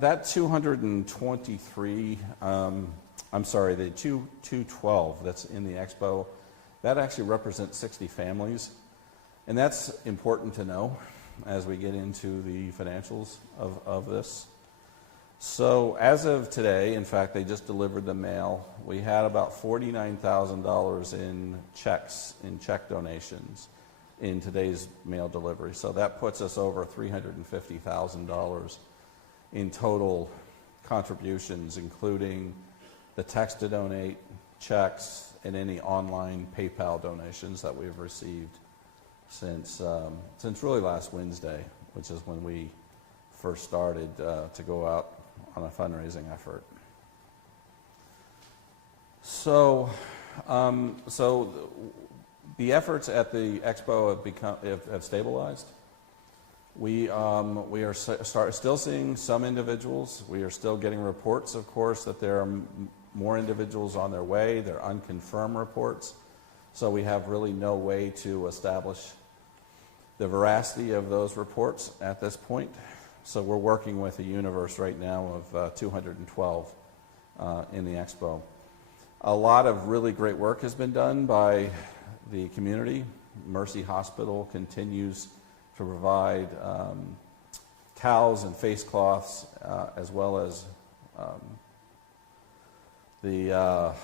That 223, I'm sorry, the 212 that's in the expo, that actually represents 60 families. And that's important to know as we get into the financials of this. So as of today, in fact, they just delivered the mail, we had about $49,000 in checks, in check donations in today's mail delivery. So that puts us over $350,000 in total contributions, including the text to donate, checks, and any online PayPal donations that we've received since really last Wednesday, which is when we first started to go out on a fundraising effort. So the efforts at the expo have stabilized. We are still seeing some individuals. We are still getting reports, of course, that there are more individuals on their way. They're unconfirmed reports. So we have really no way to establish the veracity of those reports at this point. So we're working with a universe right now of 212 in the expo. A lot of really great work has been done by the community. Mercy Hospital continues to provide towels and face cloths, as well as I'm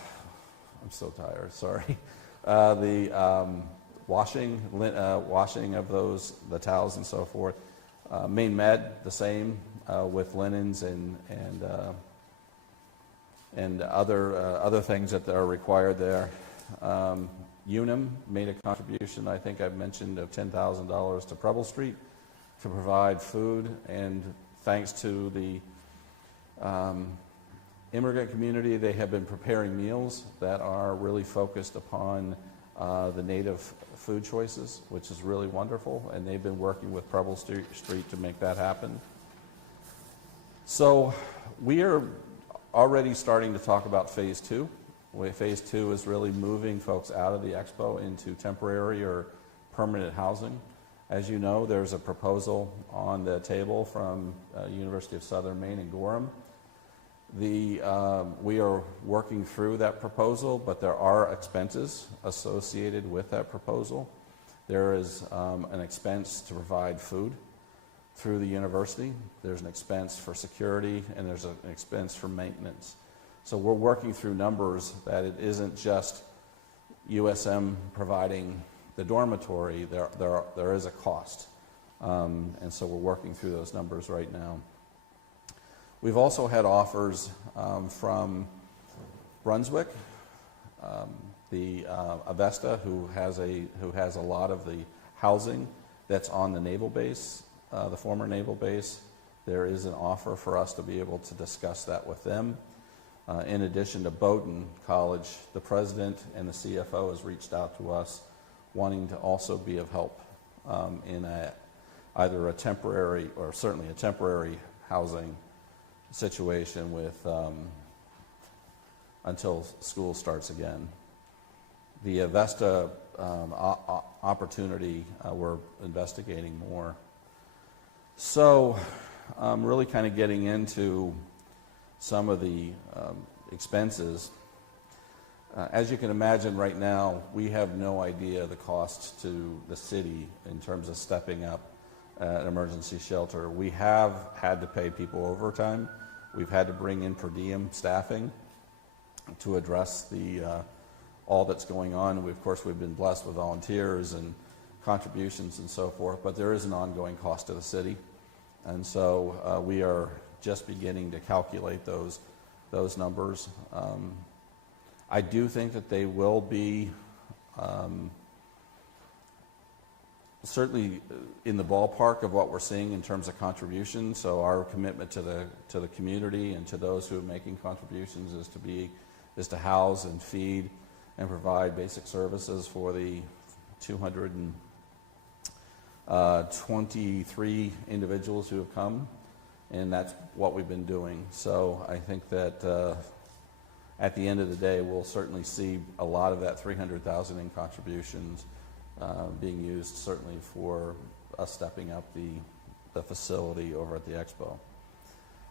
so tired, sorry. The washing of those, the towels and so forth. Maine Med, the same, with linens and other things that are required there. Unum made a contribution, I think I've mentioned, of $10,000 to Preble Street to provide food, and thanks to the immigrant community, they have been preparing meals that are really focused upon the native food choices, which is really wonderful, and they've been working with Preble Street to make that happen. So we are already starting to talk about phase two. Phase two is really moving folks out of the expo into temporary or permanent housing. As you know, there's a proposal on the table from University of Southern Maine and Gorham. We are working through that proposal, but there are expenses associated with that proposal. There is an expense to provide food through the university. There's an expense for security, and there's an expense for maintenance. So we're working through numbers that it isn't just USM providing the dormitory. There is a cost, and so we're working through those numbers right now. We've also had offers from Brunswick, the Avesta, who has a lot of the housing that's on the naval base, the former naval base. There is an offer for us to be able to discuss that with them. In addition to Bowdoin College, the president and the CFO has reached out to us wanting to also be of help in either a temporary or certainly a temporary housing situation with until school starts again. The Avesta opportunity we're investigating more. So really kind of getting into some of the expenses. As you can imagine right now, we have no idea the cost to the city in terms of stepping up an emergency shelter. We have had to pay people overtime. We've had to bring in per diem staffing to address all that's going on. Of course, we've been blessed with volunteers and contributions and so forth, but there is an ongoing cost to the city. And so we are just beginning to calculate those numbers. I do think that they will be certainly in the ballpark of what we're seeing in terms of contributions. So our commitment to the community and to those who are making contributions is to house and feed and provide basic services for the 223 individuals who have come, and that's what we've been doing. So I think that at the end of the day, we'll certainly see a lot of that $300,000 in contributions being used certainly for us stepping up the facility over at the expo.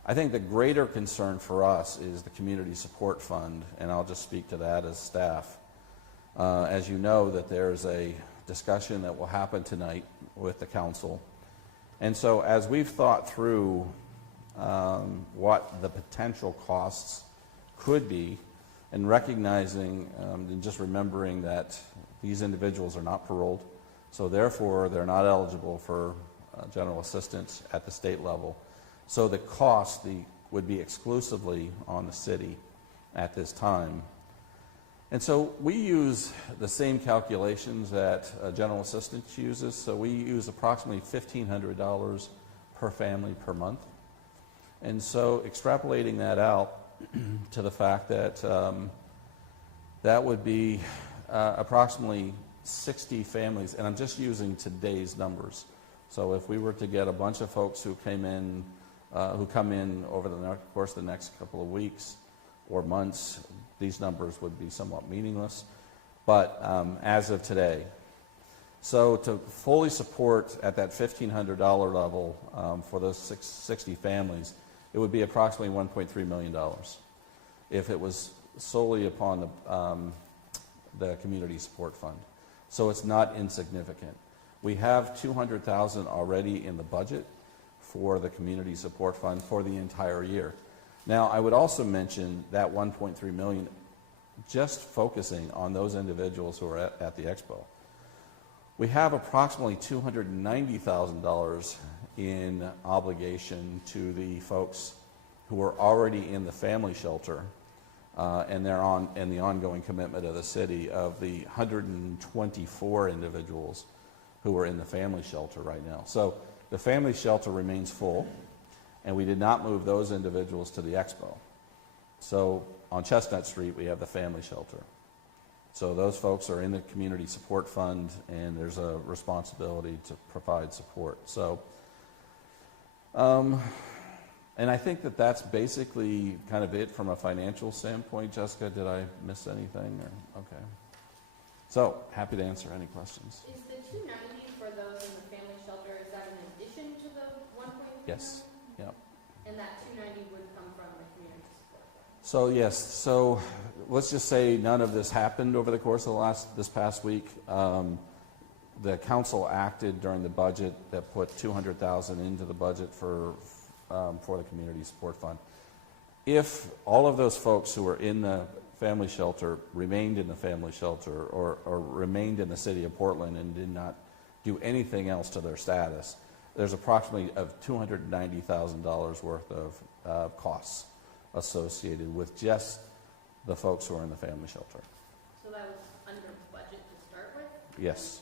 I think the greater concern for us is the Community Support Fund, and I'll just speak to that as staff. As you know, that there's a discussion that will happen tonight with the council. And so as we've thought through what the potential costs could be, and recognizing and just remembering that these individuals are not paroled, so therefore they're not eligible for general assistance at the state level. So the cost would be exclusively on the city at this time. And so we use the same calculations that general assistance uses. So we use approximately $1,500 per family per month. And so extrapolating that out to the fact that that would be approximately 60 families, and I'm just using today's numbers. So if we were to get a bunch of folks who come in over the course of the next couple of weeks or months, these numbers would be somewhat meaningless. But as of today, so to fully support at that $1,500 level for those 60 families, it would be approximately $1.3 million if it was solely upon the Community Support Fund. So it's not insignificant. We have $200,000 already in the budget for the Community Support Fund for the entire year. Now, I would also mention that $1.3 million just focusing on those individuals who are at the expo. We have approximately $290,000 in obligation to the folks who are already in the family shelter, and they're in the ongoing commitment of the city of the 124 individuals who are in the family shelter right now. So the family shelter remains full, and we did not move those individuals to the expo. So on Chestnut Street, we have the family shelter. So those folks are in the Community Support Fund, and there's a responsibility to provide support. So, and I think that that's basically kind of it from a financial standpoint. Jessica, did I miss anything? Or, okay. So happy to answer any questions. Is the 290 for those in the family shelter, is that in addition to the 1.3? Yes. Yeah. And that 290 would come from the Community Support Fund? So yes, so let's just say none of this happened over the course of this past week. The council acted during the budget that put $200,000 into the budget for the Community Support Fund. If all of those folks who were in the family shelter remained in the family shelter or remained in the city of Portland and did not do anything else to their status, there's approximately of $290,000 worth of costs associated with just the folks who are in the family shelter. So that was under budget to start with? Yes.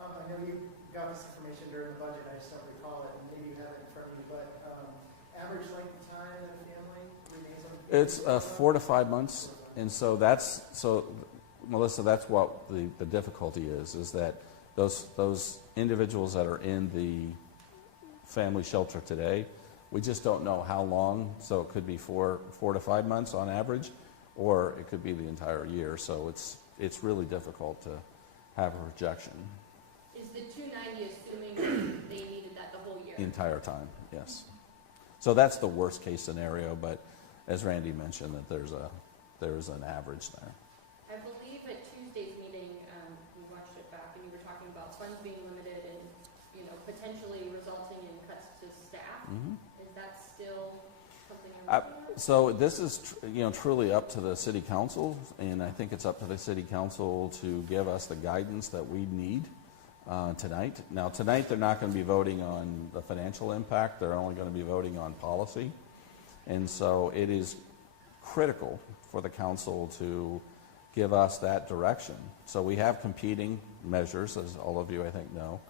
I know you got this information during the budget, I just don't recall it, and maybe you have it in front of you, but average length of time that a family remains on? It's 4 to 5 months, and so Melissa, that's what the difficulty is that those individuals that are in the family shelter today, we just don't know how long, so it could be 4 to 5 months on average, or it could be the entire year, so it's really difficult to have a projection. Is the 290 assuming they needed that the whole year? The entire time, yes. So that's the worst case scenario, but as Randy mentioned, that there's an average there. I believe at Tuesday's meeting, we watched it back, and you were talking about funds being limited and, potentially resulting in cuts to staff. Mm-hmm. Is that still something you're looking at? So this is, truly up to the city council, and I think it's up to the city council to give us the guidance that we need tonight. Now, tonight they're not going to be voting on the financial impact. They're only going to be voting on policy. And so it is critical for the council to give us that direction. So we have competing measures, as all of you, I think, know.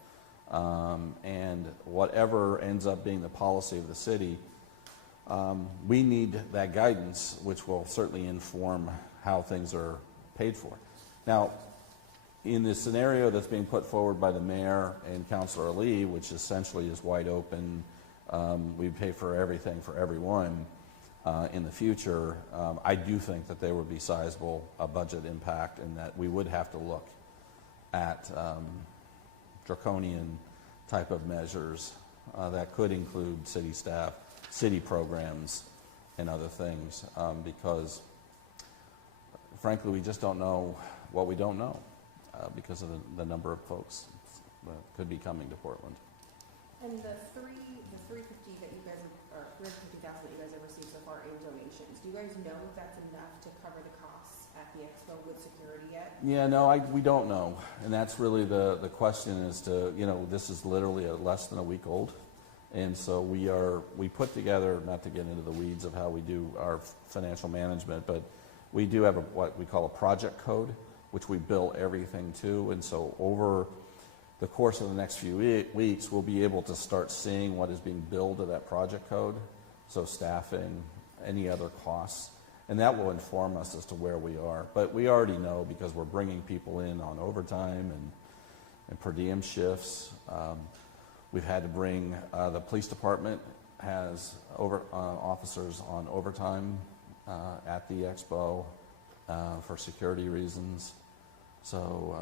And whatever ends up being the policy of the city, we need that guidance, which will certainly inform how things are paid for. Now, in the scenario that's being put forward by the mayor and Councilor Lee, which essentially is wide open, we pay for everything for everyone in the future, I do think that there would be sizable budget impact, and that we would have to look at draconian type of measures that could include city staff, city programs and other things, because frankly, we just don't know what we don't know because of the number of folks that could be coming to Portland. And the 350 that you guys have, or 350,000 that you guys have received so far in donations, do you guys know if that's enough to cover the costs at the expo with security yet? Yeah, no, we don't know, and that's really the question is to, you know, this is literally less than a week old, and so we put together, not to get into the weeds of how we do our financial management, but we do have what we call a project code, which we bill everything to, and so over the course of the next few weeks, we'll be able to start seeing what is being billed to that project code, so staffing, any other costs, and that will inform us as to where we are. But we already know because we're bringing people in on overtime and per diem shifts. We've had to bring, the police department has officers on overtime at the expo for security reasons. So,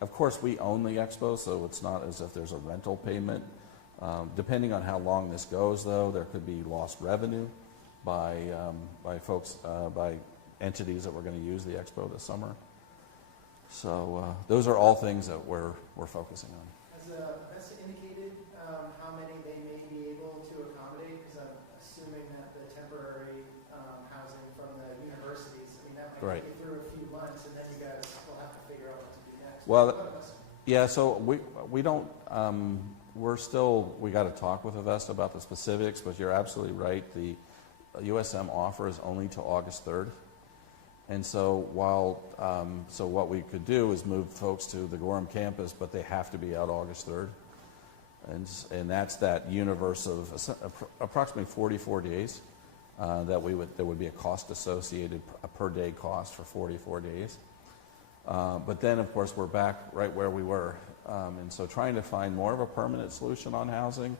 of course, we own the expo, so it's not as if there's a rental payment. Depending on how long this goes, though, there could be lost revenue by folks, by entities that were going to use the expo this summer. So those are all things that we're focusing on. Has indicated how many they may be able to accommodate? Because I'm assuming that the temporary housing from the universities, I mean, that might get you through a few months, and then you guys will have to figure out what to do next. Well, yeah, so we don't, we got to talk with Avesta about the specifics, but you're absolutely right. The USM offer is only till August 3rd. And so so what we could do is move folks to the Gorham campus, but they have to be out August 3rd. And that's that universe of approximately 44 days there would be a cost associated, a per day cost for 44 days. But then, of course, we're back right where we were. And so trying to find more of a permanent solution on housing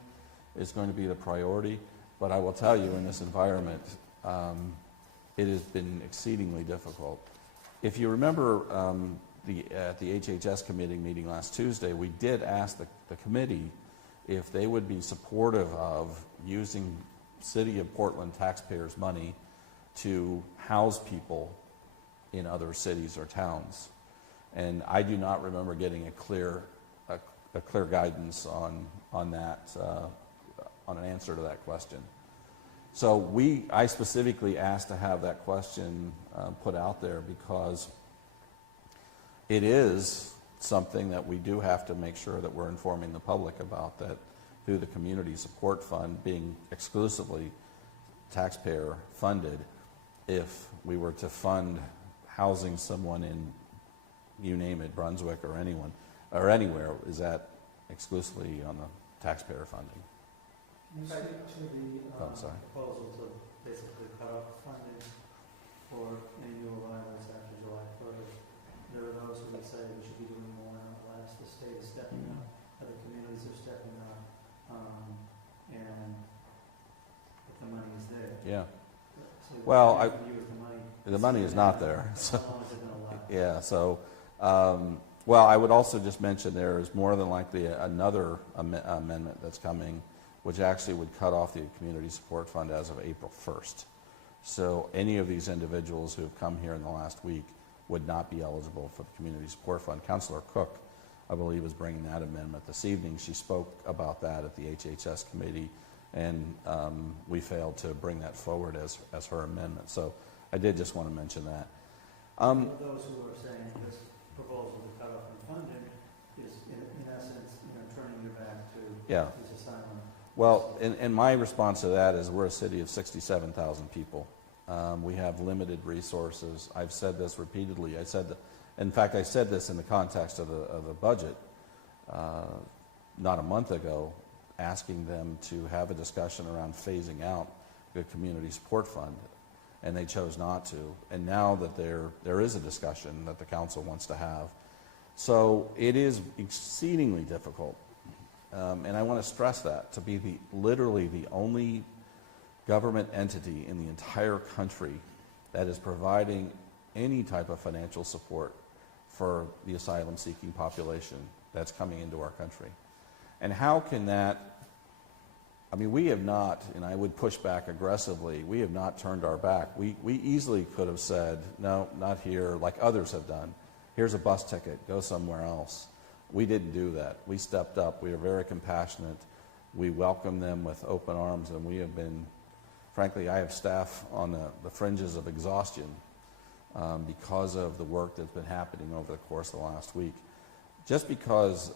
is going to be the priority. But I will tell you, in this environment, it has been exceedingly difficult. If you remember at the HHS committee meeting last Tuesday, we did ask the committee if they would be supportive of using City of Portland taxpayers' money to house people in other cities or towns. And I do not remember getting a clear guidance on that, on an answer to that question. So I specifically asked to have that question put out there because it is something that we do have to make sure that we're informing the public about, that through the Community Support Fund being exclusively taxpayer funded, if we were to fund housing someone in, you name it, Brunswick or anyone, or anywhere, is that exclusively on the taxpayer funding. You speak to the sorry. proposal to basically cut off funding for any new arrivals after July 1st. There are those who would say we should be doing more now at last. The state is stepping up, other communities are stepping up, and if the money is there. Yeah. So Well, the money is not there. So, how long is it going to last? yeah, so, well, I would also just mention there is more than likely another amendment that's coming, which actually would cut off the Community Support Fund as of April 1st. So any of these individuals who have come here in the last week would not be eligible for the Community Support Fund. Councilor Cook, I believe, is bringing that amendment this evening. She spoke about that at the HHS committee, and we failed to bring that forward as her amendment. So I did just want to mention that. Those who are saying this proposal to cut off the funding is, in essence, turning your back to this asylum. Well, and my response to that is we're a city of 67,000 people. We have limited resources. I've said this repeatedly. In fact, I said this in the context of the budget not a month ago, asking them to have a discussion around phasing out the Community Support Fund, and they chose not to. And now that there is a discussion that the council wants to have. So it is exceedingly difficult. And I want to stress that, to be literally the only government entity in the entire country that is providing any type of financial support for the asylum-seeking population that's coming into our country. And how can that I mean, we have not, and I would push back aggressively, we have not turned our back. We easily could have said, no, not here, like others have done. Here's a bus ticket, go somewhere else. We didn't do that. We stepped up. We are very compassionate. We welcome them with open arms, and we have been, frankly, I have staff on the fringes of exhaustion because of the work that's been happening over the course of the last week. Just because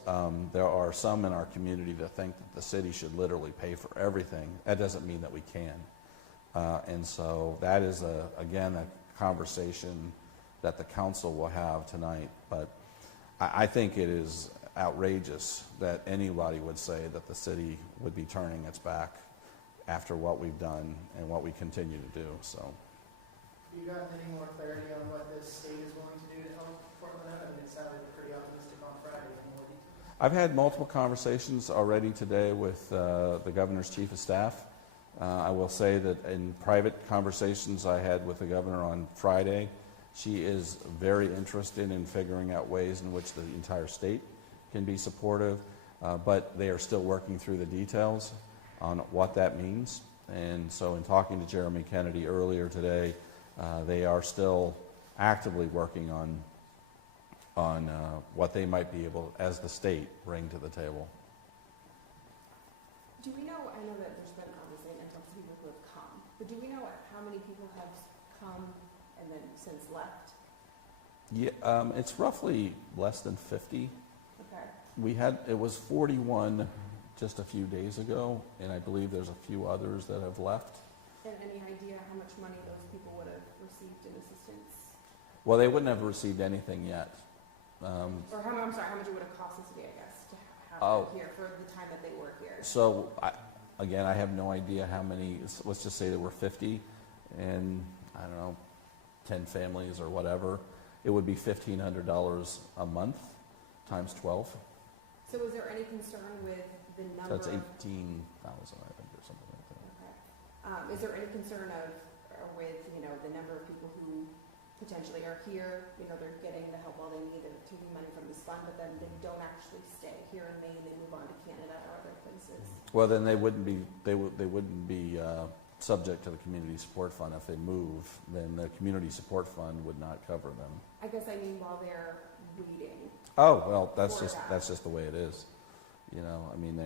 there are some in our community that think that the city should literally pay for everything, that doesn't mean that we can. And so that is, again, a conversation that the council will have tonight. But I think it is outrageous that anybody would say that the city would be turning its back after what we've done and what we continue to do. So, Have you gotten any more clarity on what the state is willing to do to help Portland out? I mean, it sounded pretty optimistic on Friday. More details? I've had multiple conversations already today with the governor's chief of staff. I will say that in private conversations I had with the governor on Friday, she is very interested in figuring out ways in which the entire state can be supportive, but they are still working through the details on what that means. And so in talking to Jeremy Kennedy earlier today, they are still actively working on what they might be able, as the state, bring to the table. Do we know, I know that there's been obviously an influx of people who have come, but do we know how many people have come and then since left? Yeah, it's roughly less than 50. Okay. It was 41 just a few days ago, and I believe there's a few others that have left. And any idea how much money those people would have received in assistance? Well, they wouldn't have received anything yet. Or how much it would have cost the city, I guess, to have Oh. them here for the time that they were here? So, again, I have no idea how many, let's just say there were 50, and, I don't know, 10 families or whatever. It would be $1,500 a month times 12. So is there any concern with the So number that's of... 18,000, I think, or something like that. Okay. Is there any concern with, the number of people who potentially are here, they're getting the help while they need, they're taking money from this fund, but then they don't actually stay here in Maine, they move on to Canada or other places? Well, then they wouldn't be subject to the community support fund. If they move, then the community support fund would not cover them. I guess I mean while they're waiting. Oh, well, that's For just that. the way it is. I mean,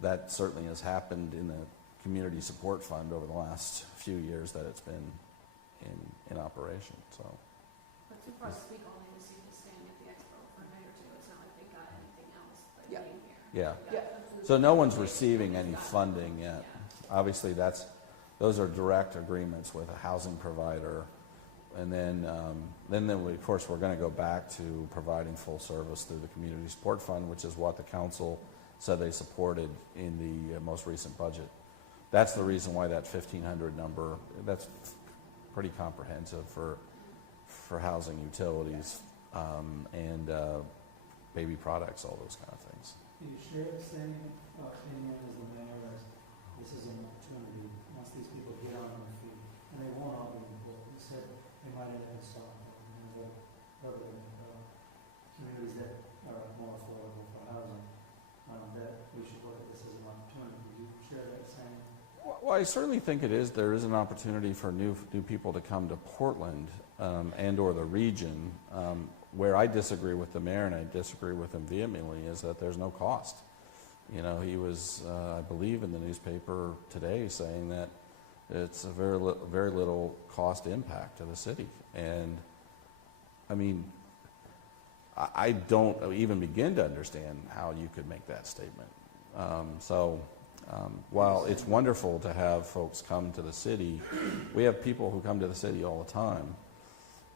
that certainly has happened in the community support fund over the last few years that it's been in operation. So, But so far this week, all they received is staying at the expo for a night or two. It's not like they got anything else, like Yeah. being here. yeah. They got food. So no one's receiving any funding yet. Yeah. Obviously, those are direct agreements with a housing provider, and then of course we're going to go back to providing full service through the community support fund, which is what the council said they supported in the most recent budget. That's the reason why that 1,500 number, that's pretty comprehensive for housing, utilities, and baby products, all those kind of things. Do you share the same opinion as the mayor as this is an opportunity, once these people get on their feet, and they won't all be employed, you said they might end up in Stockholm, and other communities that are more affordable for housing, that we should look at this as an opportunity. Do you share that same? Well, I certainly think it is. There is an opportunity for new people to come to Portland and or the region. Where I disagree with the mayor, and I disagree with him vehemently, is that there's no cost. He was, I believe, in the newspaper today saying that it's a very little cost impact to the city. And I mean, I don't even begin to understand how you could make that statement. While it's wonderful to have folks come to the city, we have people who come to the city all the time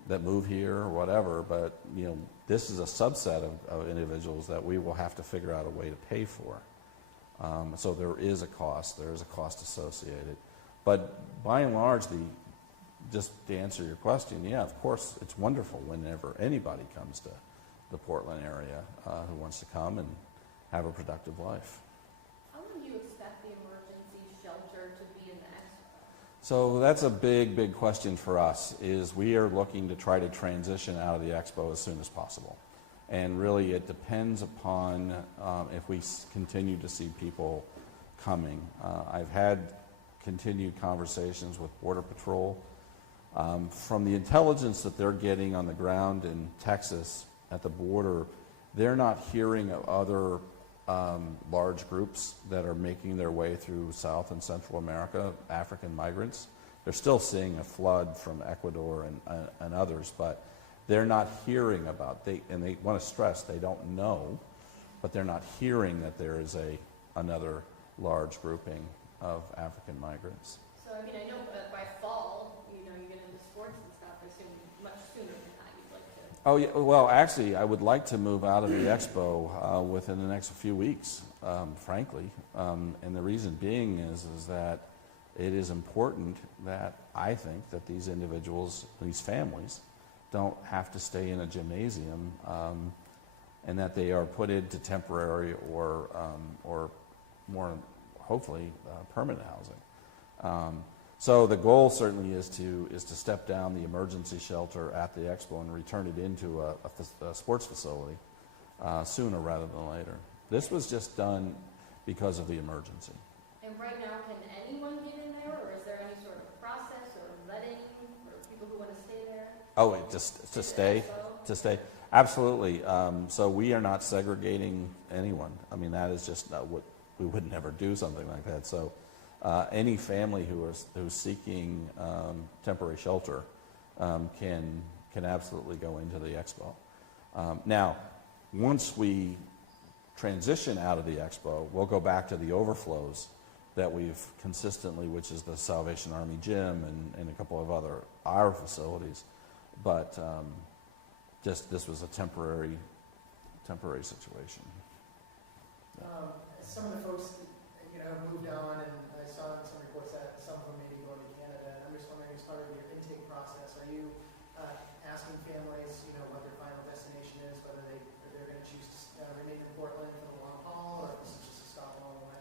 that move here or whatever, but this is a subset of individuals that we will have to figure out a way to pay for. So there is a cost associated. But by and large, just to answer your question, yeah, of course, it's wonderful whenever anybody comes to the Portland area who wants to come and have a productive life. How long do you expect the emergency shelter to be in the expo? So that's a big question for us, is we are looking to try to transition out of the expo as soon as possible. And really it depends upon if we continue to see people coming. I've had continued conversations with Border Patrol. From the intelligence that they're getting on the ground in Texas at the border, they're not hearing of other large groups that are making their way through South and Central America, African migrants. They're still seeing a flood from Ecuador and others, but they're not hearing about, and they want to stress they don't know, but they're not hearing that there is another large grouping of African migrants. So, I mean, I know by fall, you know, you get into sports and stuff, I assume much sooner than that you'd like to. Oh, yeah, well, actually, I would like to move out of the expo within the next few weeks, frankly. And the reason being is that it is important that I think that these individuals, these families, don't have to stay in a gymnasium, and that they are put into temporary or more, hopefully, permanent housing. So the goal certainly is to step down the emergency shelter at the expo and return it into a sports facility sooner rather than later. This was just done because of the emergency. And right now, can anyone get in there, or is there any sort of process or vetting for people who want to stay there? Oh, just to stay? To stay? Absolutely. So we are not segregating anyone. I mean, that is just what we would never do something like that. So any family who's seeking temporary shelter can absolutely go into the expo. Now, once we transition out of the expo, we'll go back to the overflows that we've consistently, which is the Salvation Army gym and a couple of other our facilities. But just this was a temporary situation. Some of the folks, have moved on, and I saw in some reports that some of them may be going to Canada. And I'm just wondering, as part of your intake process, are you asking families, what their final destination is, whether they're going to choose to remain in Portland for the long haul, or if this is just a stop along the way?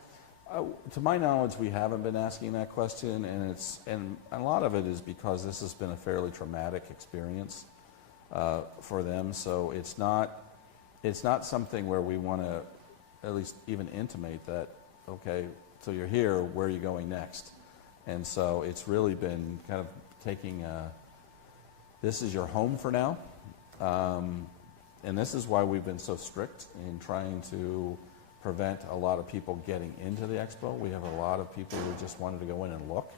To my knowledge, we haven't been asking that question, and a lot of it is because this has been a fairly traumatic experience for them. So it's not something where we want to at least even intimate that, okay, so you're here, where are you going next? And so it's really been kind of taking this is your home for now. And this is why we've been so strict in trying to prevent a lot of people getting into the expo. We have a lot of people who just wanted to go in and look,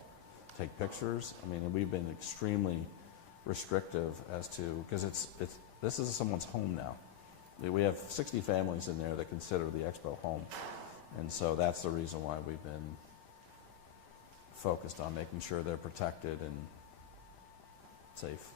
take pictures. I mean, we've been extremely restrictive as to, because this is someone's home now. We have 60 families in there that consider the expo home. And so that's the reason why we've been focused on making sure they're protected and safe.